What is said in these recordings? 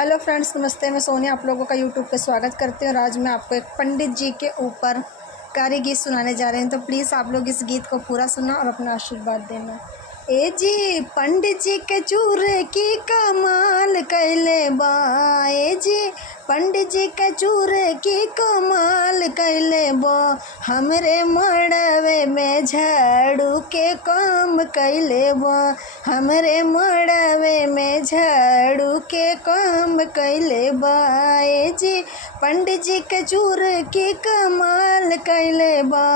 Hello friends, नमस्ते। मैं सोनिया आप लोगों का यूट्यूब पे स्वागत करती हूँ और आज मैं आपको एक पंडित जी के ऊपर कारी गीत सुनाने जा रहे हैं। तो प्लीज़ आप लोग इस गीत को पूरा सुना और अपना आशीर्वाद देना। ए जी पंडित जी के चूरे की कमाल कैले बा। ए जी पंडित जी के चूरे की कमाल कैले बा। हमरे मड़वे में झाड़ू के काम कैले बा। हमरे मड़वे में झाड़ू के काम कैले बा। ए जी पंडित जी के चूरे की कमाल कैले बा।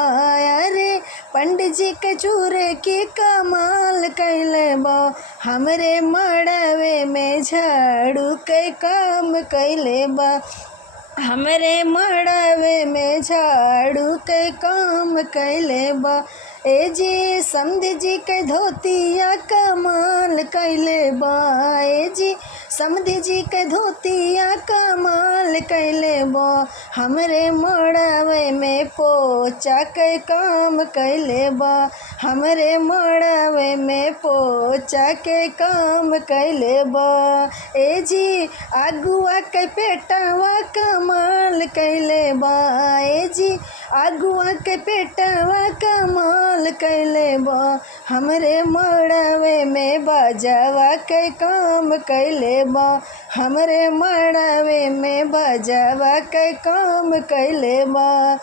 अरे पंडित जी के चूरे की कमाल कैले बा। हमरे मड़वे में झाड़ू के काम कैले बा। हमरे मड़वे में झाड़ू के काम कैले बा। ए जी समधी जी के धोतिया कमाल कैले बा। ए जी समधी जी के धोतिया कमाल कैले बा। हमरे मड़वे में पोचा के काम कैले बा। हमरे मड़वे में पोचा के काम कैले बा। ए जी अगुआ के पेटवा कमाल कैले बा। ए जी अगुआ के पेटवा कमाल कैले बा। हमरे मड़वे में बजावा के काम कैले बा। हमरे मड़वे में बजावा के काम कैले बा।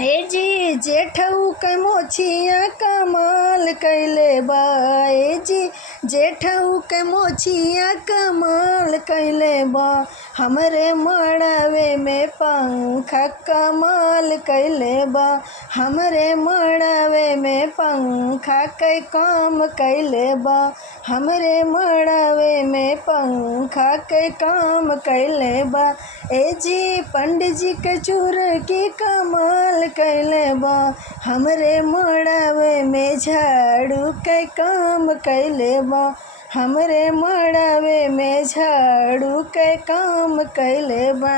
ए जी जेठऊ के मोछिया कमाल कैले बा। ए जी जेठऊ के मोछिया कमाल कैले बा। हमरे मड़वे में पंखा कमाल कैले बा। हमरे मड़वे में पंखा के काम कैले बा। हमरे मड़वे में पंखा के काम कैले बा। ए जी पंडित जी के चूर की कमाल कैले बा। हमरे मड़वे में झाड़ू के काम कैले बा। हमरे मड़वे में झाड़ू के काम कैले बा।